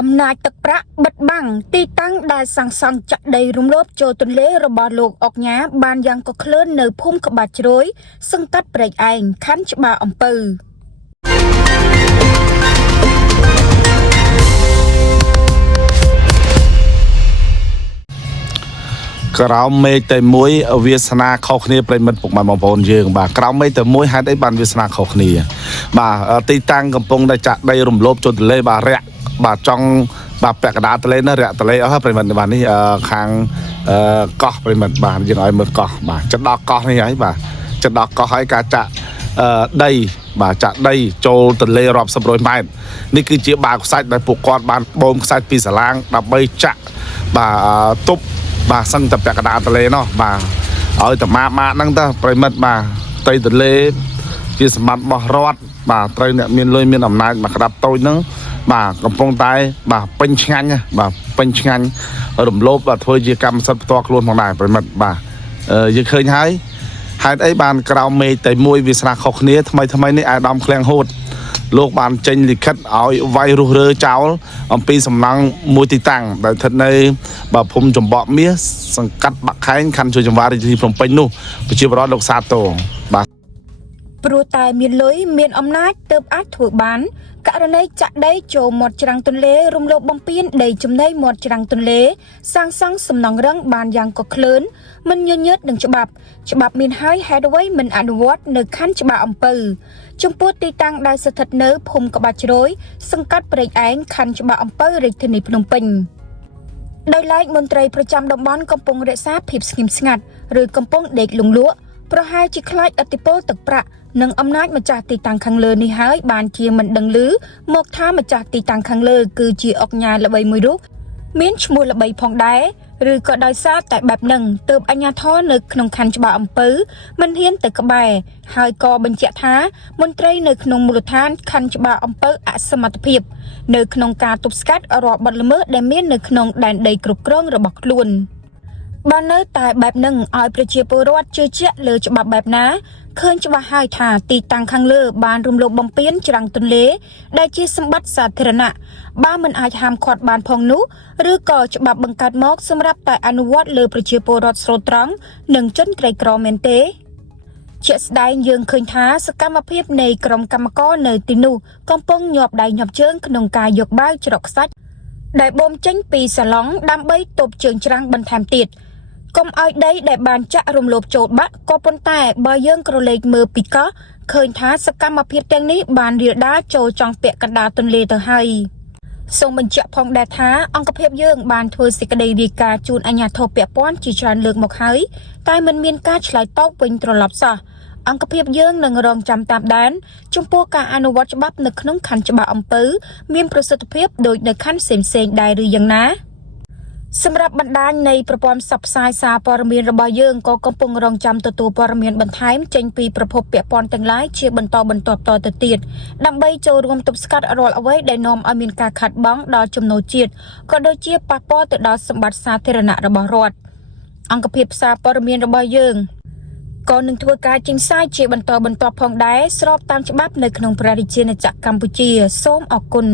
អំណាចទឹកប្រាក់បិទបាំងទីតាំងដែលសាងសង់ចាក់ដីរំលោភចូលទន្លេរបស់លោកអុកញ៉ាបានយ៉ាងកក្លឿននៅភូមិក្បាច់ជ្រោយសង្កាត់ព្រែកឯងខណ្ឌច្បារអំពៅក្រោមមេឃតែមួយវាសនាខុសគ្នាប្រិមិត្តពុកម៉ែបងប្អូនយើងបាទក្រោមមេឃតែមួយហេតុអីបានវាសនាខុសគ្នាបាទទីតាំងកំពុងតែចាក់ដីរំលោភចូលទន្លេបាទរាក់បាទចង់បាទពាក់កណ្ដាលទន្លេណារាក់ទន្លេអស់ហើយប្រិមិត្តបាទនេះខាងកោះប្រិមិត្តបាទយើងឲ្យមើលកោះបាទចិត្តដល់កោះនេះហើយបាទចិត្តដល់កោះហើយការចាក់ដីបាទចាក់ដីចូលទន្លេរាប់សិបរយម៉ែត្រនេះគឺជាបាវខ្សាច់ដែលពួកគាត់បានបូមខ្សាច់ពីសាឡាងដើម្បីចាក់បាទទប់បាទសឹងតែពាក់កណ្ដាលទន្លេនោះបាទឲ្យតែម៉ាហ្នឹងទៅប្រិមិត្តបាទផ្ទៃទន្លេជាសម្បត្តិរបស់រដ្ឋបាទត្រូវអ្នកមានលុយមានអំណាចមកក្តាប់តូចហ្នឹងបាទកំពុងតែបាទពេញឆ្ងាញ់បាទពេញឆ្ងាញ់រំលោភបាទធ្វើជាកម្មសិទ្ធិផ្ទាល់ខ្លួនផងដែរប្រិមិត្តបាទយើងឃើញហើយហេតុអីបានក្រោមមេឃតែមួយវាស្រាខុសគ្នាថ្មីនេះអាយដាមឃ្លាំងហូតលោកបានចេញលិខិតឲ្យវាយរុះរើចោលអំពីសំណង់មួយទីតាំងដែលស្ថិតនៅភូមិចំបក់មាសសង្កាត់បាក់ខែងខណ្ឌជួយចង្វាររាជធានីភ្នំពេញនោះប្រជាពលរដ្ឋលោកសាទរបាទព្រោះតែមានលុយមានអំណាចទើបអាចធ្វើបានករណីចាក់ដីចូលមាត់ច្រាំងទន្លេរំលោភបំពានដីចំណីមាត់ច្រាំងទន្លេសាងសង់សំណង់រឹងបានយ៉ាងកក្លឿនមិនញញើតនឹងច្បាប់មានហើយហេតុអ្វីមិនអនុវត្តនៅខណ្ឌច្បារអំពៅចំពោះទីតាំងដែលស្ថិតនៅភូមិក្បាច់ជ្រោយសង្កាត់ព្រែកឯងខណ្ឌច្បារអំពៅរាជធានីភ្នំពេញដោយឡែកមន្ត្រីប្រចាំតំបន់កំពុងរក្សាភាពស្ងៀមស្ងាត់ឬកំពុងដេកលងលក់ប្រហែលជាខ្លាចឥទ្ធិពលទឹកប្រាក់និងអំណាចម្ចាស់ទីតាំងខាងលើនេះហើយបានជាមិនដឹងឮមកថាម្ចាស់ទីតាំងខាងលើគឺជាអុកញ៉ាល្បីមួយរូបមានឈ្មោះល្បីផងដែរឬក៏ដោយសារតែបែបហ្នឹងទើបអាជ្ញាធរនៅក្នុងខណ្ឌច្បារអំពៅមិនហ៊ានទៅក្បែរហើយក៏បញ្ជាក់ថាមន្ត្រីនៅក្នុងមូលដ្ឋានខណ្ឌច្បារអំពៅអសមត្ថភាពនៅក្នុងការទប់ស្កាត់រាល់បទល្មើសដែលមាននៅក្នុងដែនដីគ្រប់គ្រងរបស់ខ្លួនបាននៅតែបែបហ្នឹងឲ្យប្រជាពលរដ្ឋជឿជាក់លើច្បាប់បែបណាឃើញច្បាស់ហើយថាទីតាំងខាងលើបានរំលោភបំពានច្រាំងទន្លេដែលជាសម្បត្តិសាធារណៈបើមិនអាចហាមឃាត់បានផងនោះឬក៏ច្បាប់បង្កើតមកសម្រាប់តែអនុវត្តលើប្រជាពលរដ្ឋស្រូតត្រង់និងជនក្រីក្រមែនទេជាក់ស្ដែងយើងឃើញថាសកម្មភាពនៃក្រុមកម្មករនៅទីនោះកំពុងញាប់ដៃញាប់ជើងក្នុងការយកបាវច្រកខ្សាច់ដែលបូមចេញពីសាឡុងដើម្បីទប់ជើងច្រាំងបន្ថែមទៀតកុំឲ្យដីដែលបានចាក់រំលោភចូលបាក់ក៏ប៉ុន្តែបើយើងក្រឡេកមើលពីកោះឃើញថាសកម្មភាពទាំងនេះបានរាលដាលចូលចង់ពាក់កណ្ដាលទន្លេទៅហើយសូមបញ្ជាក់ផងដែរថាអង្គភាពយើងបានធ្វើសេចក្តីរាយការណ៍ជូនអាជ្ញាធរពាក់ព័ន្ធជាច្រើនលើកមកហើយតែមិនមានការឆ្លើយតបវិញត្រឡប់សោះអង្គភាពយើងនឹងរងចាំតាមដានចំពោះការអនុវត្តច្បាប់នៅក្នុងខណ្ឌច្បារអំពៅមានប្រសិទ្ធភាពដូចនៅខណ្ឌផ្សេងៗដែរឬយ៉ាងណាសម្រាប់បណ្ដាញនៃប្រព័ន្ធផ្សព្វផ្សាយសារព័ត៌មានរបស់យើងក៏កំពុងរងចាំទទួលព័ត៌មានបន្ថែមចេញពីប្រភពពាក់ព័ន្ធទាំងឡាយជាបន្តបន្ទាប់តទៅទៀតដើម្បីចូលរួមទប់ស្កាត់រាល់អ្វីដែលនាំឲ្យមានការខាតបង់ដល់ចំណូលជាតិក៏ដូចជាប៉ះពាល់ទៅដល់សម្បត្តិសាធារណៈរបស់រដ្ឋអង្គភាពសារព័ត៌មានរបស់យើងក៏នឹងធ្វើការចេញផ្សាយជាបន្តបន្ទាប់ផងដែរស្របតាមច្បាប់នៅក្នុងព្រះរាជាណាចក្រកម្ពុជាសូមអរគុណ